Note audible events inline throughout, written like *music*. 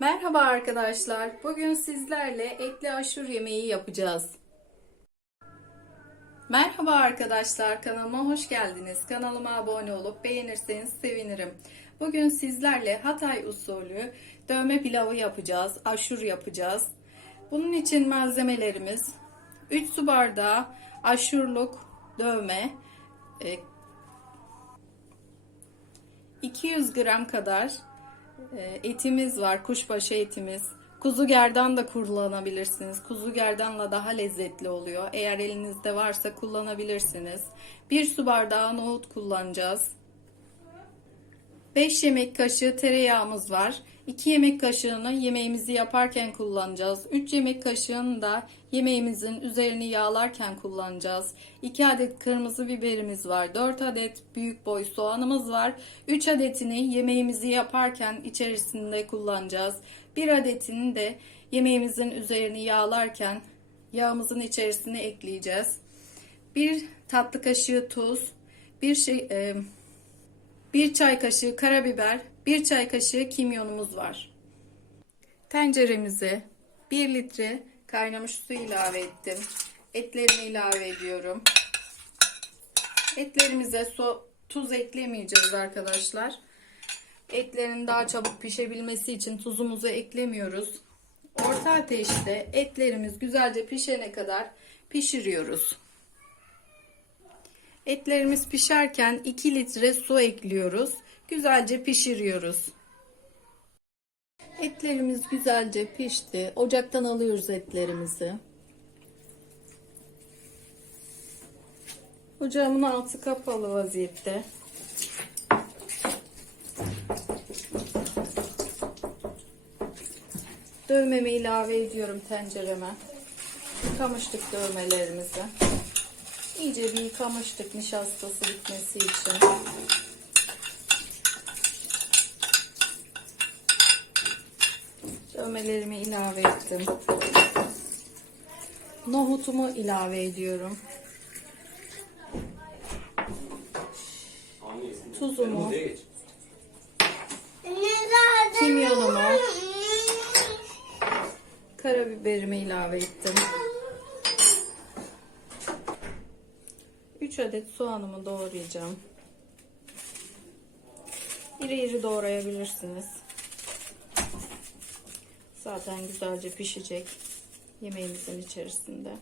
Merhaba arkadaşlar. Bugün sizlerle etli aşur yemeği yapacağız. Merhaba arkadaşlar. Kanalıma hoş geldiniz. Kanalıma abone olup beğenirseniz sevinirim. Bugün sizlerle Hatay usulü dövme pilavı yapacağız. Aşur yapacağız. Bunun için malzemelerimiz 3 su bardağı aşurluk dövme, e, 200 gram kadar e, etimiz var, kuşbaşı etimiz. Kuzu gerdan da kullanabilirsiniz. Kuzu gerdanla daha lezzetli oluyor. Eğer elinizde varsa kullanabilirsiniz. Bir su bardağı nohut kullanacağız. 5 yemek kaşığı tereyağımız var. 2 yemek kaşığını yemeğimizi yaparken kullanacağız. 3 yemek kaşığını da yemeğimizin üzerini yağlarken kullanacağız. 2 adet kırmızı biberimiz var. 4 adet büyük boy soğanımız var. 3 adetini yemeğimizi yaparken içerisinde kullanacağız. 1 adetini de yemeğimizin üzerini yağlarken yağımızın içerisine ekleyeceğiz. 1 tatlı kaşığı tuz, 1 şey, e, 1 çay kaşığı karabiber, 1 çay kaşığı kimyonumuz var. Tenceremize 1 litre kaynamış su ilave ettim. Etlerimi ilave ediyorum. Etlerimize su, tuz eklemeyeceğiz arkadaşlar. Etlerin daha çabuk pişebilmesi için tuzumuzu eklemiyoruz. Orta ateşte etlerimiz güzelce pişene kadar pişiriyoruz. Etlerimiz pişerken 2 litre su ekliyoruz. Güzelce pişiriyoruz. Etlerimiz güzelce pişti. Ocaktan alıyoruz etlerimizi. Ocağımın altı kapalı vaziyette. Dövmemi ilave ediyorum tencereme. Yıkamıştık dövmelerimizi. İyice bir yıkamıştık nişastası bitmesi için. Dövmelerimi ilave ettim. Nohutumu ilave ediyorum. Tuzumu, kimyonumu, karabiberimi ilave ettim. 3 adet soğanımı doğrayacağım. İri iri doğrayabilirsiniz. Zaten güzelce pişecek yemeğimizin içerisinde.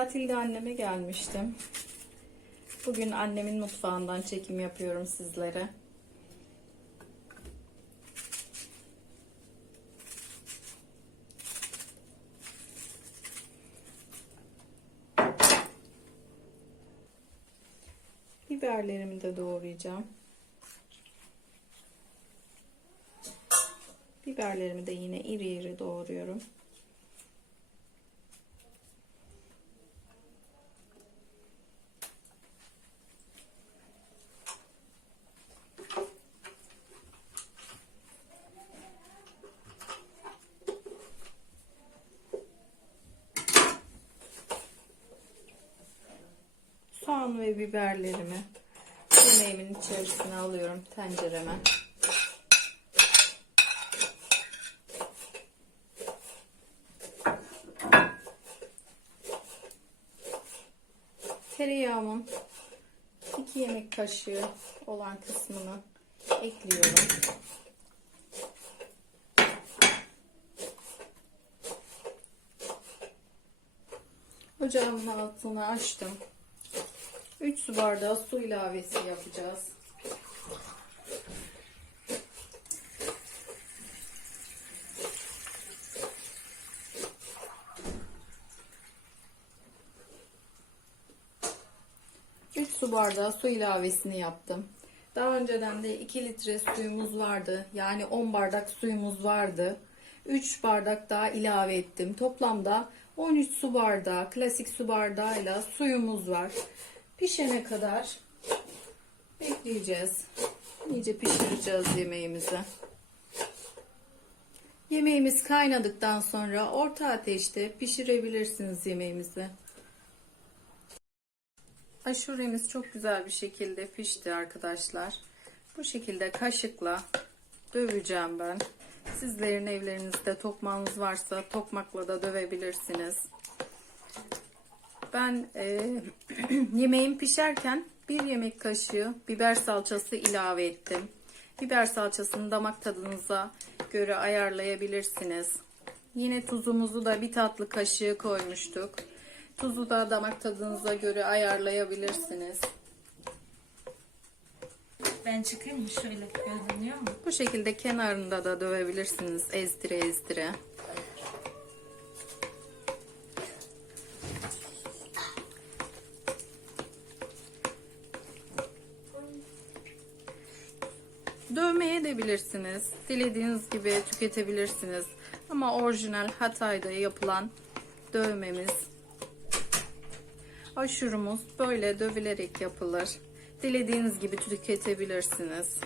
Tatilde anneme gelmiştim. Bugün annemin mutfağından çekim yapıyorum sizlere. Biberlerimi de doğrayacağım. Biberlerimi de yine iri iri doğruyorum. Soğan ve biberlerimi yemeğimin içerisine alıyorum tencereme. Tereyağımın 2 yemek kaşığı olan kısmını ekliyorum. Ocağımın altını açtım. 3 su bardağı su ilavesi yapacağız. Su bardağı su ilavesini yaptım. Daha önceden de 2 litre suyumuz vardı. Yani 10 bardak suyumuz vardı. 3 bardak daha ilave ettim. Toplamda 13 su bardağı, klasik su bardağıyla suyumuz var. Pişene kadar bekleyeceğiz. İyice pişireceğiz yemeğimizi. Yemeğimiz kaynadıktan sonra orta ateşte pişirebilirsiniz yemeğimizi. Aşuremiz çok güzel bir şekilde pişti arkadaşlar. Bu şekilde kaşıkla döveceğim ben. Sizlerin evlerinizde tokmağınız varsa tokmakla da dövebilirsiniz. Ben e, *clears throat* yemeğim pişerken bir yemek kaşığı biber salçası ilave ettim. Biber salçasını damak tadınıza göre ayarlayabilirsiniz. Yine tuzumuzu da bir tatlı kaşığı koymuştuk. Tuzu da damak tadınıza göre ayarlayabilirsiniz. Ben çıkayım mı şöyle görünüyor mu? Bu şekilde kenarında da dövebilirsiniz ezdire ezdire. Dövmeye edebilirsiniz. Dilediğiniz gibi tüketebilirsiniz. Ama orijinal Hatay'da yapılan dövmemiz aşurumuz böyle dövülerek yapılır. Dilediğiniz gibi tüketebilirsiniz.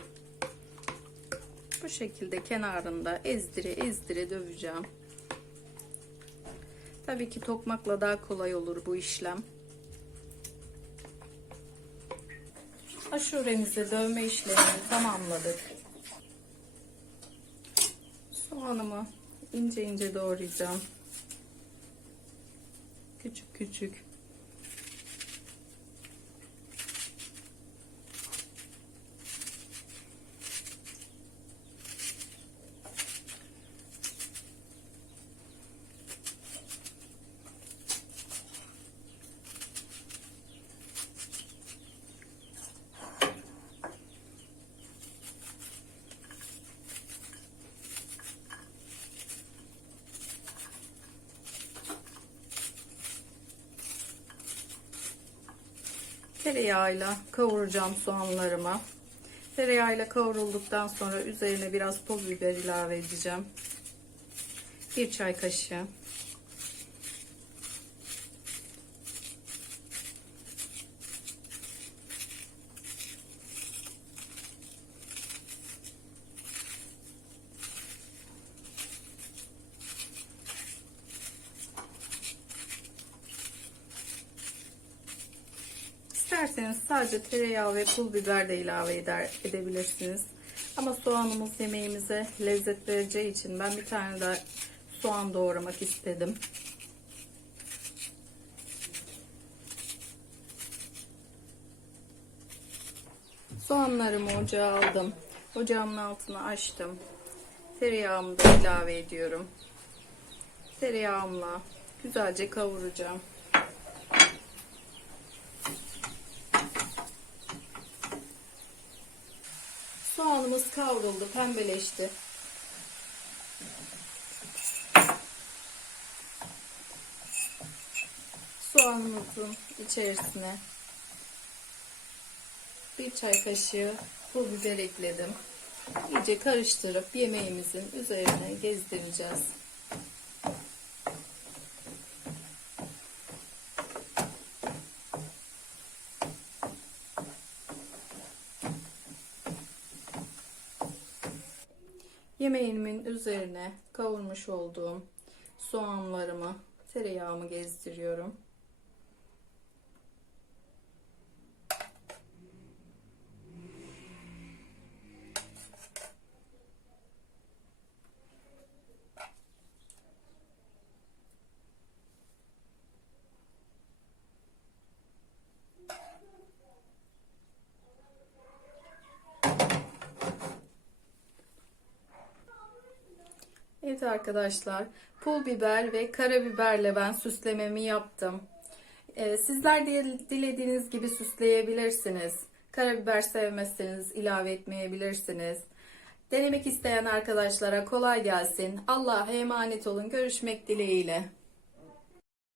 Bu şekilde kenarında ezdire ezdire döveceğim. Tabii ki tokmakla daha kolay olur bu işlem. Aşuremizi dövme işlemini tamamladık. Soğanımı ince ince doğrayacağım. Küçük küçük. Tereyağıyla kavuracağım soğanlarımı. Tereyağıyla kavrulduktan sonra üzerine biraz pul biber ilave edeceğim. Bir çay kaşığı. İsterseniz sadece tereyağı ve pul biber de ilave eder, edebilirsiniz. Ama soğanımız yemeğimize lezzet vereceği için ben bir tane daha soğan doğramak istedim. Soğanlarımı ocağa aldım. Ocağımın altını açtım. Tereyağımı da ilave ediyorum. Tereyağımla güzelce kavuracağım. Soğanımız kavruldu, pembeleşti. Soğanımızın içerisine bir çay kaşığı pul biber ekledim. İyice karıştırıp yemeğimizin üzerine gezdireceğiz. Yemeğimin üzerine kavurmuş olduğum soğanlarımı, tereyağımı gezdiriyorum. Evet arkadaşlar, pul biber ve karabiberle ben süslememi yaptım. Ee, sizler de dilediğiniz gibi süsleyebilirsiniz. Karabiber sevmezseniz ilave etmeyebilirsiniz. Denemek isteyen arkadaşlara kolay gelsin. Allah'a emanet olun. Görüşmek dileğiyle.